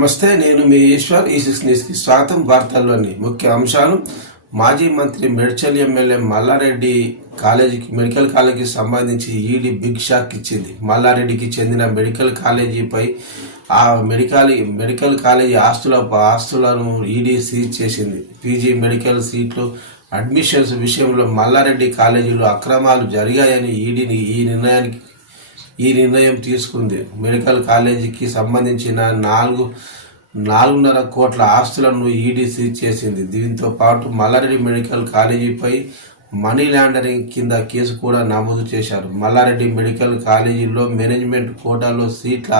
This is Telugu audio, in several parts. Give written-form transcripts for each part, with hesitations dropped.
నమస్తే, నేను మీ ఈశ్వర్. ఈ6 న్యూస్కి స్వాగతం. వార్తల్లోని ముఖ్య అంశాలు. మాజీ మంత్రి మేడ్చల్ ఎమ్మెల్యే మల్లారెడ్డి మెడికల్ కాలేజీకి సంబంధించి ఈడీ బిగ్ షాక్ ఇచ్చింది. మల్లారెడ్డికి చెందిన మెడికల్ కాలేజీపై ఆ మెడికల్ కాలేజీ ఆస్తులను ఈడీ సీజ్ చేసింది. పీజీ మెడికల్ సీట్లు అడ్మిషన్స్ విషయంలో మల్లారెడ్డి కాలేజీలో అక్రమాలు జరిగాయని ఈడీని ఈ నిర్ణయం తీసుకుంది. మెడికల్ కాలేజీకి సంబంధించిన 4.5 కోట్ల ఆస్తులను ఈడీ సీజ్ చేసింది. దీంతో పాటు మల్లారెడ్డి మెడికల్ కాలేజీపై మనీ లాండరింగ్ కింద కేసు కూడా నమోదు చేశారు. మల్లారెడ్డి మెడికల్ కాలేజీలో మేనేజ్మెంట్ కోటాలో సీట్ల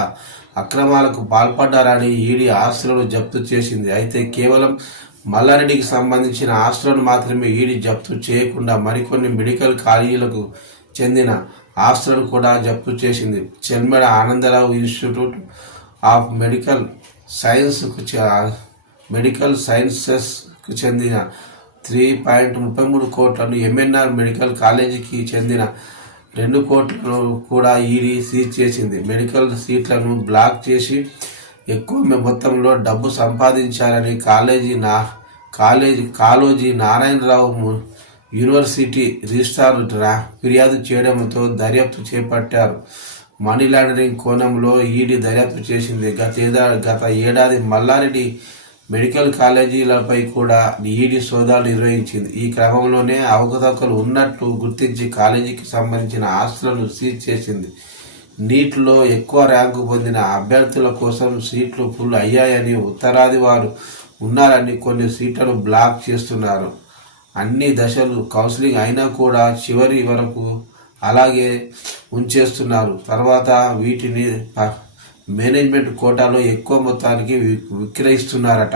అక్రమాలకు పాల్పడ్డారని ఈడీ ఆస్తులను జప్తు చేసింది. అయితే కేవలం మల్లారెడ్డికి సంబంధించిన ఆస్తులను మాత్రమే ఈడీ జప్తు చేయకుండా మరికొన్ని మెడికల్ కాలేజీలకు చెందిన ఆస్తులను కూడా జప్తు చేసింది. Chelmeda Anandarao institute of medical సైన్సెస్కు చెందిన 3.33 కోట్లను, ఎంఎన్ఆర్ మెడికల్ కాలేజీకి చెందిన 2 కోట్లను కూడా ఈడీ సీజ్ చేసింది. మెడికల్ సీట్లను బ్లాక్ చేసి ఎక్కువ మొత్తంలో డబ్బు సంపాదించారని కాళోజీ నారాయణరావు యూనివర్సిటీ రిజిస్ట్రార్ ఫిర్యాదు చేయడంతో దర్యాప్తు చేపట్టారు. మనీ లాండరింగ్ కోణంలో ఈడీ దర్యాప్తు చేసింది. గత ఏడాది మల్లారెడ్డి మెడికల్ కాలేజీలపై కూడా ఈడీ సోదాలు నిర్వహించింది. ఈ క్రమంలోనే అవకతవకలు ఉన్నట్టు గుర్తించి కాలేజీకి సంబంధించిన ఆస్తులను సీజ్ చేసింది. నీట్లో ఎక్కువ ర్యాంకు పొందిన అభ్యర్థుల కోసం సీట్లు ఫుల్ అయ్యాయని, ఉత్తరాది వారు ఉన్నారని కొన్ని సీట్లను బ్లాక్ చేస్తున్నారు. అన్ని దశలు కౌన్సిలింగ్ అయినా కూడా చివరి వరకు అలాగే ఉంచేస్తున్నారు. తర్వాత వీటిని మేనేజ్మెంట్ కోటాలో ఎక్కువ మొత్తానికి విక్రయిస్తున్నారట.